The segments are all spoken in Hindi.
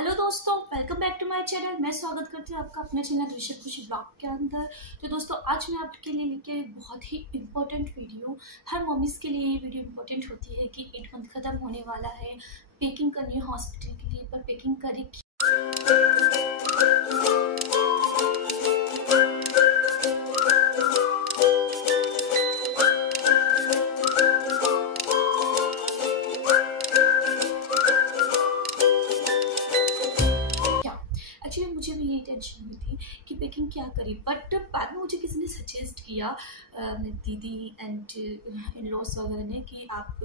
हेलो दोस्तों, welcome back to my channel. मैं स्वागत करती हूँ आपका अपने चैनल ऋषभ खुशी ब्लॉग के अंदर। तो दोस्तों, आज मैं आपके लिए लेके आई बहुत ही इम्पोर्टेंट वीडियो। हर मॉमीज के लिए ये वीडियो इम्पोर्टेंट होती है कि 8 मंथ खत्म होने वाला है, पैकिंग करनी है हॉस्पिटल के लिए, पर पैकिंग करें एक्चुअली मुझे भी यही टेंशन हुई थी कि पैकिंग क्या करें। बट बाद में मुझे किसी ने सजेस्ट किया, दीदी एंड इन लॉस वगैरह ने, कि आप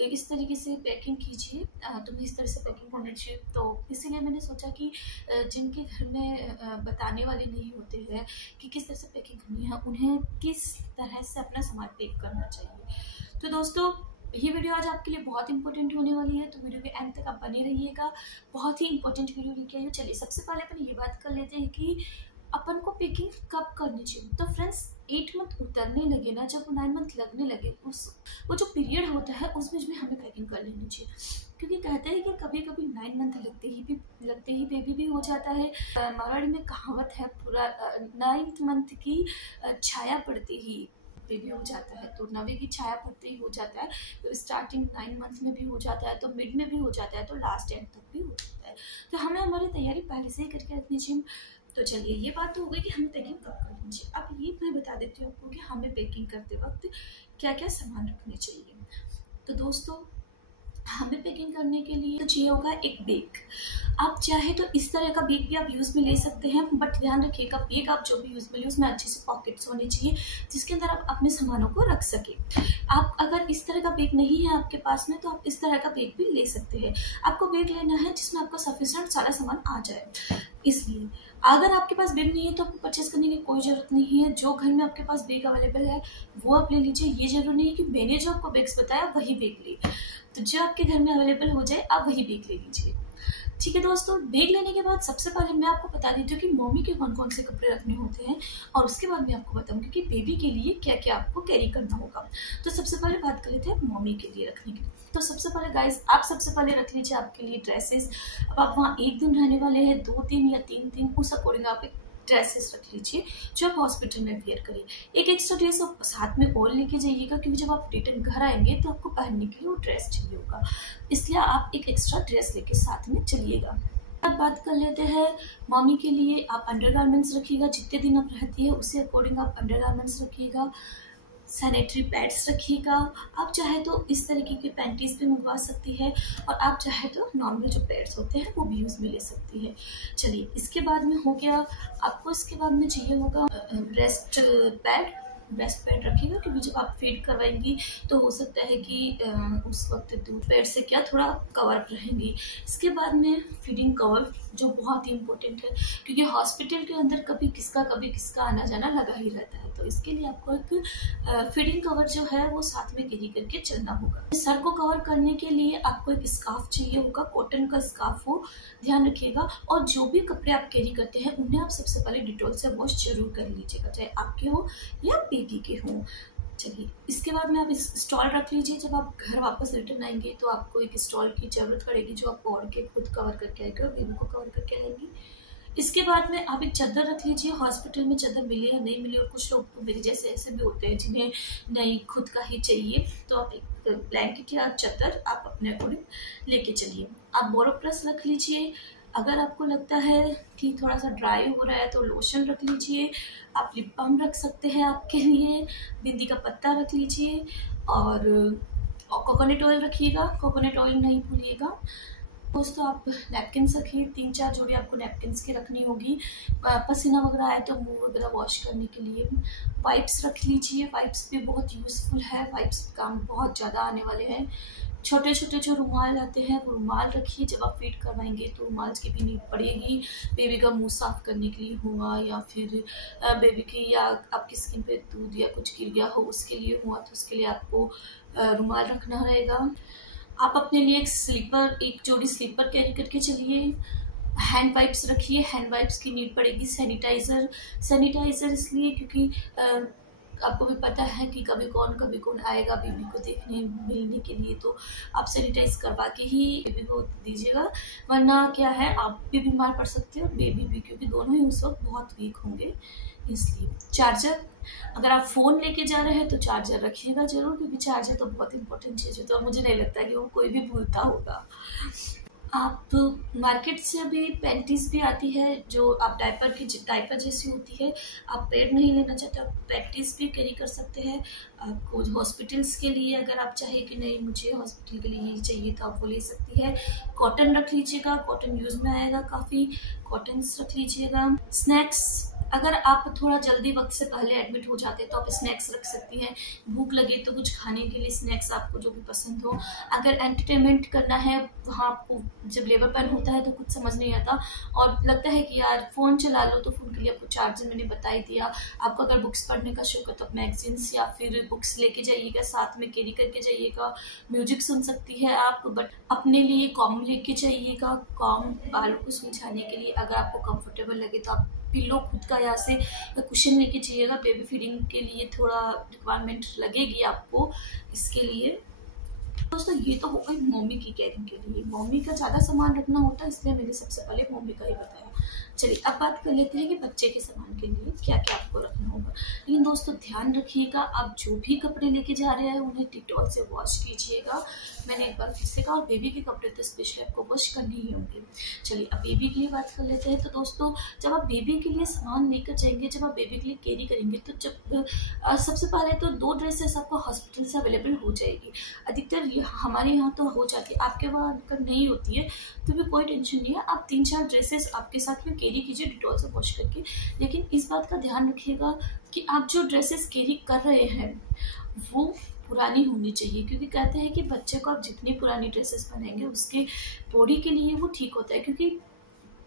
इस तरीके से पैकिंग कीजिए, तुम्हें इस तरह से पैकिंग करनी चाहिए। तो इसीलिए मैंने सोचा कि जिनके घर में बताने वाले नहीं होते हैं कि किस तरह से पैकिंग करनी है, उन्हें किस तरह से अपना सामान पैक करना चाहिए। तो दोस्तों, ये वीडियो आज आपके लिए बहुत इंपॉर्टेंट होने वाली है, तो वीडियो के एंड तक आप बने रहिएगा। बहुत ही इंपॉर्टेंट वीडियो लेके आई हूँ। चलिए, सबसे पहले अपन ये बात कर लेते हैं कि अपन को पैकिंग कब करनी चाहिए। तो फ्रेंड्स, 8 मंथ उतरने लगे ना, जब 9 मंथ लगने लगे, वो जो पीरियड होता है उस बीच में हमें पैकिंग कर लेनी चाहिए। क्योंकि कहते हैं कि कभी कभी 9 मंथ लगते ही बेबी भी हो जाता है। मराठी में कहावत है, पूरा 9th मंथ की छाया पड़ती ही बेबी हो जाता है। तो 9वें की छाया पड़ते ही हो जाता है। तो स्टार्टिंग 9 मंथ में भी हो जाता है, तो मिड में भी हो जाता है, तो लास्ट एंड तक भी हो जाता है। तो हमें हमारी तैयारी पहले से ही करके रखनी चाहिए। तो चलिए, ये बात तो हो गई कि हमें पैकिंग कब करनी चाहिए। अब ये मैं बता देती हूँ आपको कि हमें पैकिंग करते वक्त क्या क्या सामान रखने चाहिए। तो दोस्तों, हमें पैकिंग करने के लिए तो चाहिए होगा एक बैग। आप चाहे तो इस तरह का बैग भी आप यूज़ में ले सकते हैं, बट ध्यान रखिएगा, बैग आप जो भी यूज़ में ले उसमें अच्छे से पॉकेट्स होने चाहिए जिसके अंदर आप अपने सामानों को रख सके। आप अगर इस तरह का बैग नहीं है आपके पास में, तो आप इस तरह का बैग भी ले सकते हैं। आपको बैग लेना है जिसमें आपका सफिशिएंट सारा सामान आ जाए। इसलिए अगर आपके पास बैग नहीं है तो आपको परचेस करने की कोई ज़रूरत नहीं है। जो घर में आपके पास बैग अवेलेबल है वो आप ले लीजिए। ये जरूरी नहीं है कि मैंने जो आपको बैग्स बताया वही बैग ले, तो जो आपके घर में अवेलेबल हो जाए आप वही बैग ले लीजिए। ठीक है दोस्तों, बैग लेने के बाद सबसे पहले मैं आपको बता देती हूँ कि मम्मी के कौन कौन से कपड़े रखने होते हैं, और उसके बाद मैं आपको बताऊंगी कि बेबी के लिए क्या क्या आपको कैरी करना होगा। तो सबसे पहले बात कर लेते हैं मम्मी के लिए रखने की। तो सबसे पहले गाइस, आप सबसे पहले रख लीजिए आपके लिए ड्रेसेस। अब आप वहाँ 1 दिन रहने वाले हैं, 2 दिन या 3 दिन, उस अकॉर्डिंग आप एक ड्रेसेस रख लीजिए जो आप हॉस्पिटल में वेयर करिए। एक एक्स्ट्रा ड्रेस आप साथ में और लेके जाइएगा, क्योंकि जब आप रिटर्न घर आएंगे तो आपको पहनने के लिए वो ड्रेस चाहिए होगा, इसलिए आप एक एक्स्ट्रा ड्रेस लेके साथ में चलिएगा। अब बात कर लेते हैं मम्मी के लिए। आप अंडरगारमेंट्स रखिएगा, जितने दिन आप रहती है उसी अकॉर्डिंग आप अंडरगारमेंट्स रखिएगा। सैनिटरी पैड्स रखिएगा। आप चाहे तो इस तरीके की पैंटीज भी मंगवा सकती है, और आप चाहे तो नॉर्मल जो पैड्स होते हैं वो भी यूज़ में ले सकती है। चलिए, इसके बाद में हो गया, आपको इसके बाद में चाहिए होगा ब्रेस्ट पैड रखिएगा, क्योंकि जब आप फीड करवाएंगी तो हो सकता है कि उस वक्त दूध पैड से क्या थोड़ा कवर रहेंगी। इसके बाद में फीडिंग कवर, जो बहुत ही इंपॉर्टेंट है, क्योंकि हॉस्पिटल के अंदर कभी किसका आना जाना लगा ही रहता है। तो इसके लिए आपको एक फीडिंग कवर जो है वो साथ में कैरी करके चलना होगा। सर को कवर करने के लिए आपको एक स्कार्फ चाहिए होगा, कॉटन का स्कार्फ हो, ध्यान रखिएगा। और जो भी कपड़े आप कैरी करते हैं उन्हें आप सबसे पहले डिटॉल से वॉश जरूर कर लीजिएगा, चाहे आपके हो या बेबी के हो। चलिए, इसके बाद में आप इस स्टॉल रख लीजिए। जब आप घर वापस रिटर्न आएंगे तो आपको एक स्टॉल की जरूरत पड़ेगी, जो आप ओढ़ के खुद कवर करके आएंगे और बेबी को कवर करके आएंगी। इसके बाद में आप एक चादर रख लीजिए। हॉस्पिटल में चादर मिले या नहीं मिले, और कुछ लोग तो मेरे जैसे ऐसे भी होते हैं जिन्हें नहीं खुद का ही चाहिए, तो आप एक ब्लैंकेट या चादर आप अपने अकॉर्डिंग लेके चलिए। आप बोरोप्लस रख लीजिए। अगर आपको लगता है कि थोड़ा सा ड्राई हो रहा है तो लोशन रख लीजिए। आप लिप बाम रख सकते हैं आपके लिए। बिंदी का पत्ता रख लीजिए, और कोकोनट ऑयल रखिएगा, कोकोनट ऑयल नहीं भूलिएगा। दोस्तों, आप नैपकिन्स रखिए, 3-4 जोड़ी आपको नैपकिन्स की रखनी होगी। पसीना वगैरह आए तो मुंह वगैरह वॉश करने के लिए। वाइप्स रख लीजिए, वाइप्स भी बहुत यूज़फुल है, वाइप्स काम बहुत ज़्यादा आने वाले हैं। छोटे छोटे जो रुमाल आते हैं वो रुमाल रखिए, जब आप फीड करवाएंगे तो रुमाल की भी नीड पड़ेगी। बेबी का मुंह साफ करने के लिए हुआ, या फिर बेबी की या आपकी स्किन पे दूध या कुछ गिर गया हो उसके लिए हुआ, तो उसके लिए आपको रुमाल रखना रहेगा। आप अपने लिए एक जोड़ी स्लीपर कैरी करके चलिए। हैंड वाइप्स रखिए, हैंड वाइप्स की नीड पड़ेगी। सैनिटाइज़र इसलिए क्योंकि आपको भी पता है कि कभी कौन आएगा बेबी को देखने मिलने के लिए, तो आप सैनिटाइज करवा के ही बेबी को दीजिएगा, वरना क्या है आप भी बीमार पड़ सकते हो और बेबी भी, क्योंकि दोनों ही उस वक्त बहुत वीक होंगे। इसलिए चार्जर, अगर आप फ़ोन लेके जा रहे हैं तो चार्जर रखिएगा ज़रूर, क्योंकि चार्जर तो बहुत इंपॉर्टेंट चीज़ है, तो मुझे नहीं लगता कि वो कोई भी भूलता होगा। आप मार्केट से अभी पैंटीज भी आती है जो आप डायपर जैसी होती है, आप पैड नहीं लेना चाहते आप पैंटीज भी कैरी कर सकते हैं। आपको हॉस्पिटल्स के लिए अगर आप चाहे कि नहीं मुझे हॉस्पिटल के लिए यही चाहिए तो आप वो ले सकती है। कॉटन रख लीजिएगा, कॉटन यूज़ में आएगा काफ़ी, कॉटन्स रख लीजिएगा। स्नैक्स, अगर आप थोड़ा जल्दी वक्त से पहले एडमिट हो जाते हैं तो आप स्नैक्स रख सकती हैं। भूख लगे तो कुछ खाने के लिए स्नैक्स आपको जो भी पसंद हो। अगर एंटरटेनमेंट करना है, वहाँ आपको जब लेबर पेन होता है तो कुछ समझ नहीं आता और लगता है कि यार फ़ोन चला लो, तो फ़ोन के लिए आपको चार्जर मैंने बता ही दिया। आपको अगर बुक्स पढ़ने का शौक है तो आप मैगजीन्स या फिर बुक्स लेके जाइएगा, साथ में कैरी करके जाइएगा। म्यूजिक सुन सकती है आप, बट अपने लिए कॉम लेके जाइएगा, कॉम बालों को सुलझाने के लिए। अगर आपको कंफर्टेबल लगे तो आप पिलो खुद का यहाँ से कुशन लेके चाहिएगा, बेबी फीडिंग के लिए थोड़ा रिक्वायरमेंट लगेगी आपको इसके लिए। दोस्तों ये तो हो गई मम्मी की केयरिंग के लिए, मम्मी का ज़्यादा सामान रखना होता है इसलिए मैंने सबसे पहले मम्मी का ही बताया। चलिए अब बात कर लेते हैं कि बच्चे के सामान के लिए क्या क्या आपको रखना होगा। लेकिन दोस्तों ध्यान रखिएगा, आप जो भी कपड़े लेके जा रहे हैं उन्हें डिटॉल से वॉश कीजिएगा। मैंने एक बार फिर से कहा, और बेबी के कपड़े तो स्पेशली आपको वॉश करने ही होंगे। चलिए अब बेबी के लिए बात कर लेते हैं। तो दोस्तों जब आप बेबी के लिए सामान लेकर जाएंगे, जब आप बेबी के लिए कैरी करेंगे, तो जब सबसे पहले तो 2 ड्रेसेस आपको हॉस्पिटल से अवेलेबल हो जाएगी। अधिकतर हमारे यहाँ तो हो जाती है, आपके वहाँ अगर नहीं होती है तो भी कोई टेंशन नहीं है, आप 3-4 ड्रेसेस आपके साथ में कैरी कीजिए डिटॉल से वॉश करके। लेकिन इस बात का ध्यान रखिएगा कि आप जो ड्रेसेस कैरी कर रहे हैं वो पुरानी होनी चाहिए, क्योंकि कहते हैं कि बच्चे को आप जितनी पुरानी ड्रेसेस पहनेंगे उसके बॉडी के लिए वो ठीक होता है, क्योंकि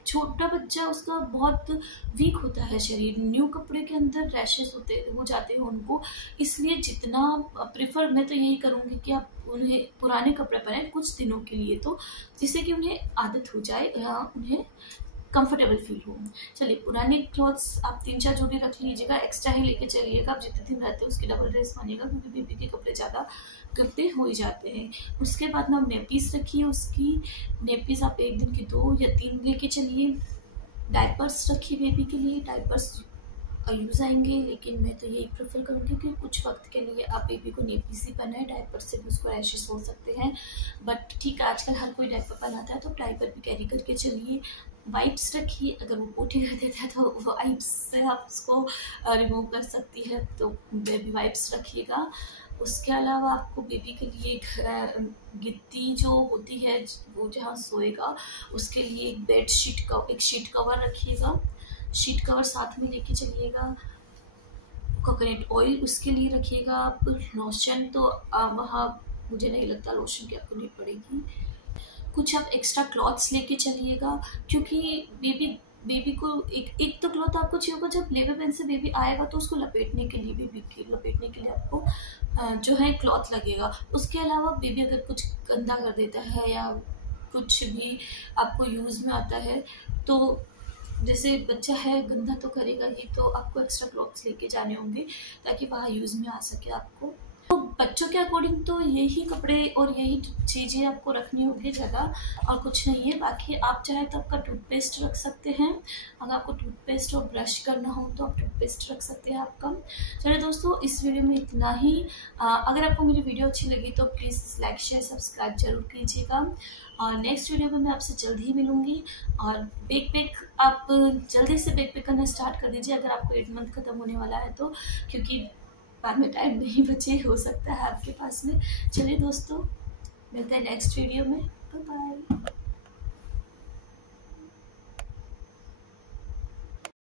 छोटा बच्चा उसका बहुत वीक होता है शरीर, न्यू कपड़े के अंदर रैशेस हो जाते हैं उनको। इसलिए जितना प्रेफर मैं तो यही करूँगी कि आप उन्हें पुराने कपड़े पहने कुछ दिनों के लिए, तो जिससे कि उन्हें आदत हो जाए या उन्हें कंफर्टेबल फील हो। चलिए पुराने क्लॉथ्स आप 3-4 जोड़ी रख लीजिएगा, एक्स्ट्रा ही लेके चलिएगा। आप जितने दिन रहते हैं उसकी डबल ड्रेस मानिएगा, क्योंकि बेबी के कपड़े ज़्यादा गंदे हो ही जाते हैं। उसके बाद में आप नेपीस रखिए, उसकी नेपीस आप 1 दिन की 2 या 3 लेके चलिए। डायपर्स रखिए बेबी के लिए, डायपर्स यूज़ आएंगे, लेकिन मैं तो यही प्रेफर करूँगी कि कुछ वक्त के लिए आप बेबी को नेपीस ही पहनाएं, डायपर से भी उसको रैशेस हो सकते हैं। बट ठीक है, आजकल हर कोई डायपर पहनाता है तो डायपर भी कैरी करके चलिए। वाइप्स रखिए, अगर वो पोटी कर देता है तो वाइप्स से आप उसको रिमूव कर सकती है, तो बेबी वाइप्स रखिएगा। उसके अलावा आपको बेबी के लिए एक गिद्दी जो होती है वो जहाँ सोएगा उसके लिए एक शीट कवर रखिएगा, शीट कवर साथ में लेके चलिएगा। कोकोनट ऑयल उसके लिए रखिएगा आप। लोशन तो वहाँ मुझे नहीं लगता लोशन की आपको नीड पड़ेगी। कुछ आप एक्स्ट्रा क्लॉथ्स लेके चलिएगा, क्योंकि बेबी को एक तो क्लॉथ आपको चाहिए होगा, जब लेबर पेन से बेबी आएगा तो उसको लपेटने के लिए, बेबी के लपेटने के लिए आपको जो है क्लॉथ लगेगा। उसके अलावा बेबी अगर कुछ गंदा कर देता है या कुछ भी आपको यूज़ में आता है, तो जैसे बच्चा है गंदा तो करेगा ही, तो आपको एक्स्ट्रा क्लॉथ्स लेके जाने होंगे ताकि वहाँ यूज़ में आ सके आपको। तो बच्चों के अकॉर्डिंग तो यही कपड़े और यही चीज़ें आपको रखनी होगी जगह, और कुछ नहीं है। बाकी आप चाहे तो आपका टूथपेस्ट रख सकते हैं, अगर आपको टूथपेस्ट और ब्रश करना हो तो आप टूथपेस्ट रख सकते हैं आपका। चलिए दोस्तों इस वीडियो में इतना ही। अगर आपको मेरी वीडियो अच्छी लगी तो प्लीज़ लाइक शेयर सब्सक्राइब जरूर कीजिएगा, और नेक्स्ट वीडियो में मैं आपसे जल्द ही मिलूँगी। और बैकपैक आप जल्दी से बैकपैक करना स्टार्ट कर दीजिए अगर आपको 8 मंथ ख़त्म होने वाला है तो, क्योंकि बाद में टाइम नहीं बचे हो सकता है आपके पास में। चलिए दोस्तों मिलते हैं नेक्स्ट वीडियो में, बाय बाय।